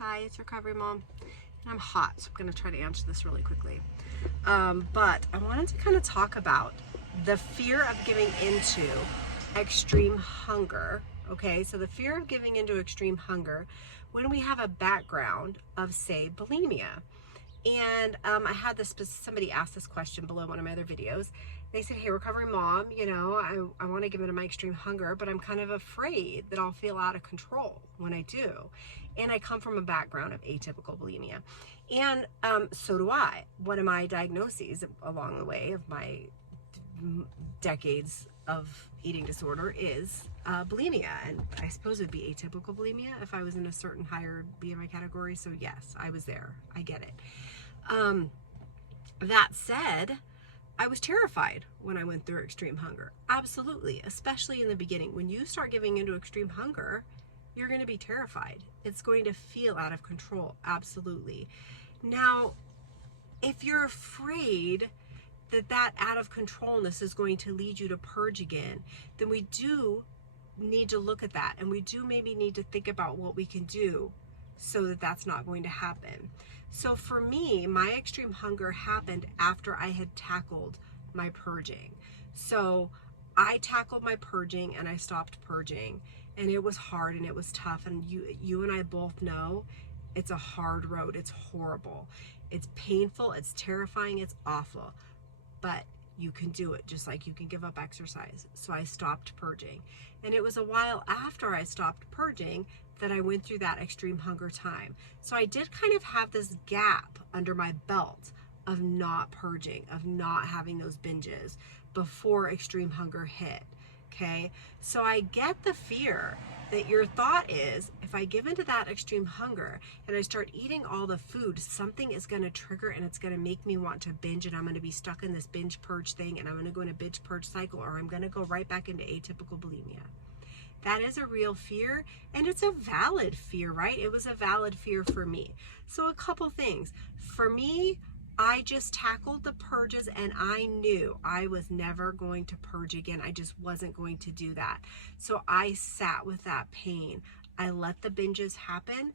Hi, it's Recovery Mom. I'm hot, so I'm going to try to answer this really quickly. But I wanted to kind of talk about the fear of giving into extreme hunger. Okay, so the fear of giving into extreme hunger when we have a background of, say, bulimia. And I had this, somebody asked this question below one of my other videos. They said, hey, Recovery Mom, I want to give into my extreme hunger, but I'm kind of afraid that I'll feel out of control when I do. And I come from a background of atypical bulimia. And so do I. One of my diagnoses along the way of my decades of eating disorder is bulimia, and I suppose it'd be atypical bulimia if I was in a certain higher BMI category. So yes, I was there. I get it. That said, I was terrified when I went through extreme hunger. Absolutely, especially in the beginning. When you start giving into extreme hunger, you're going to be terrified. It's going to feel out of control. Absolutely. Now, if you're afraid that out of controlness is going to lead you to purge again, then we do need to look at that, and we do maybe need to think about what we can do so that that's not going to happen. So for me, my extreme hunger happened after I had tackled my purging. So I tackled my purging and I stopped purging, and it was hard and it was tough, and you and I both know it's a hard road. It's horrible. It's painful. It's terrifying. It's awful. But you can do it, just like you can give up exercise. So I stopped purging. And it was a while after I stopped purging that I went through that extreme hunger time. So I did kind of have this gap under my belt of not purging, of not having those binges before extreme hunger hit. Okay, so I get the fear that your thought is, if I give into that extreme hunger and I start eating all the food, something is going to trigger and it's going to make me want to binge, and I'm going to be stuck in this binge purge thing, and I'm going to go in a binge purge cycle, or I'm going to go right back into atypical bulimia. That is a real fear, and it's a valid fear, right? It was a valid fear for me. So a couple things. For me, I just tackled the purges, and I knew I was never going to purge again. I just wasn't going to do that. So I sat with that pain. I let the binges happen.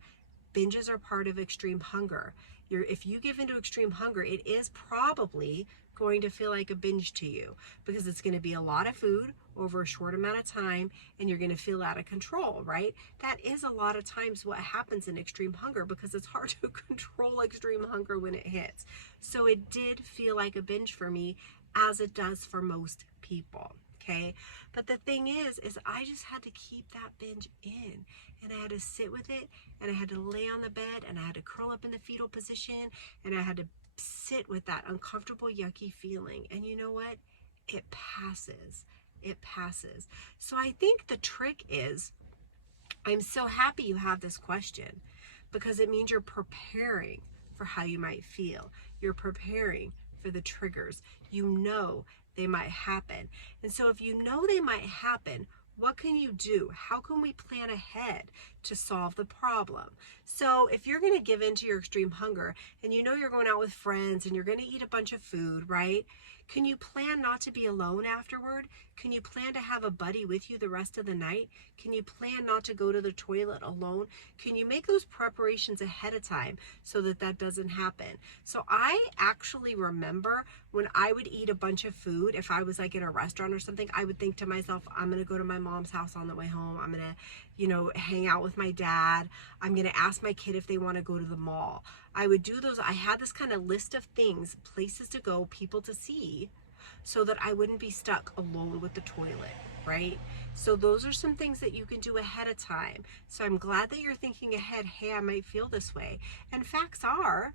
Binges are part of extreme hunger. If you give into extreme hunger, it is probably going to feel like a binge to you, because it's going to be a lot of food over a short amount of time, and you're going to feel out of control, right? That is a lot of times what happens in extreme hunger, because it's hard to control extreme hunger when it hits. So it did feel like a binge for me, as it does for most people. Okay, but the thing is I just had to keep that binge in, and I had to sit with it, and I had to lay on the bed, and I had to curl up in the fetal position, and I had to sit with that uncomfortable, yucky feeling. And you know what? It passes. It passes. So I think the trick is, I'm so happy you have this question, because it means you're preparing for how you might feel. You're preparing for the triggers. You know they might happen. And so if you know they might happen, what can you do? How can we plan ahead to solve the problem? So if you're going to give into your extreme hunger, and you know you're going out with friends and you're going to eat a bunch of food, right? Can you plan not to be alone afterward? Can you plan to have a buddy with you the rest of the night? Can you plan not to go to the toilet alone? Can you make those preparations ahead of time so that that doesn't happen? So I actually remember when I would eat a bunch of food, if I was like in a restaurant or something, I would think to myself, I'm going to go to my mom's house on the way home. I'm going to, hang out with my dad. I'm going to ask my kid if they want to go to the mall. I would do those. I had this kind of list of things, places to go, people to see, so that I wouldn't be stuck alone with the toilet, right? So those are some things that you can do ahead of time. So I'm glad that you're thinking ahead, hey, I might feel this way. And facts are,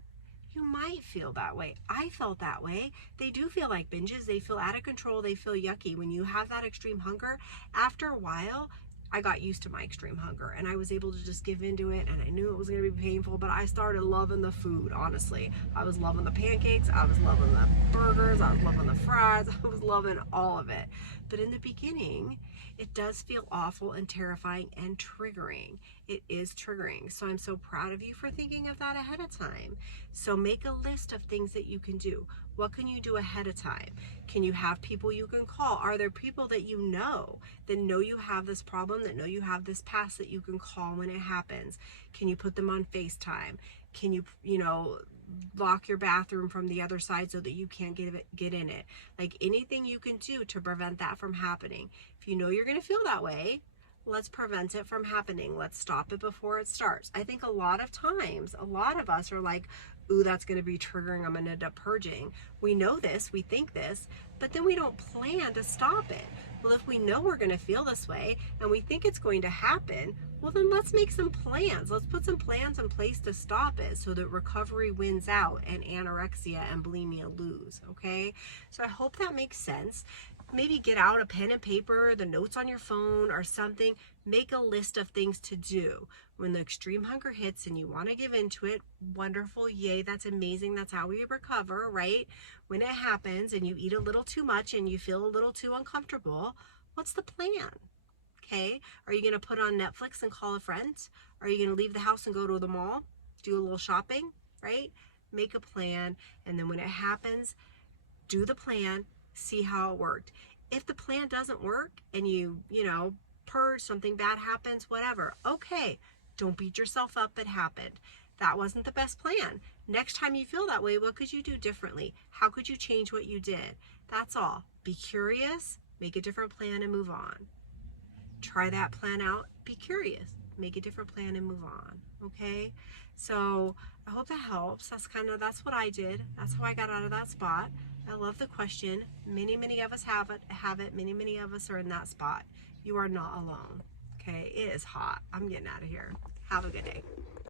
you might feel that way. I felt that way. They do feel like binges. They feel out of control. They feel yucky. When you have that extreme hunger, after a while, I got used to my extreme hunger, and I was able to just give into it, and I knew it was going to be painful, but I started loving the food, honestly. I was loving the pancakes, I was loving the burgers, I was loving the fries, I was loving all of it. But in the beginning, it does feel awful and terrifying and triggering. It is triggering. So I'm so proud of you for thinking of that ahead of time. So make a list of things that you can do. What can you do ahead of time? Can you have people you can call? Are there people that you know you have this problem, that know you have this past, that you can call when it happens? Can you put them on FaceTime? Can you, lock your bathroom from the other side so that you can't get in it? Like, anything you can do to prevent that from happening. If you know you're going to feel that way, let's prevent it from happening. Let's stop it before it starts. I think a lot of times, a lot of us are like, ooh, that's going to be triggering, I'm going to end up purging. We know this, we think this, but then we don't plan to stop it. Well, if we know we're going to feel this way and we think it's going to happen, well, then let's make some plans. Let's put some plans in place to stop it so that recovery wins out and anorexia and bulimia lose, okay? So I hope that makes sense. Maybe get out a pen and paper, the notes on your phone or something. Make a list of things to do. When the extreme hunger hits and you want to give into it, wonderful, yay, that's amazing. That's how we recover, right? When it happens and you eat a little too much and you feel a little too uncomfortable, what's the plan? Okay, are you going to put on Netflix and call a friend? Are you going to leave the house and go to the mall? Do a little shopping, right? Make a plan, and then when it happens, do the plan, see how it worked. If the plan doesn't work and you purge, something bad happens, whatever, okay, don't beat yourself up, it happened. That wasn't the best plan. Next time you feel that way, what could you do differently? How could you change what you did? That's all. Be curious, make a different plan, and move on. Try that plan out, be curious, make a different plan, and move on, okay? So I hope that helps. That's what I did. That's how I got out of that spot. I love the question. Many of us have it. Many of us are in that spot. You are not alone, okay? It is hot. I'm getting out of here. Have a good day.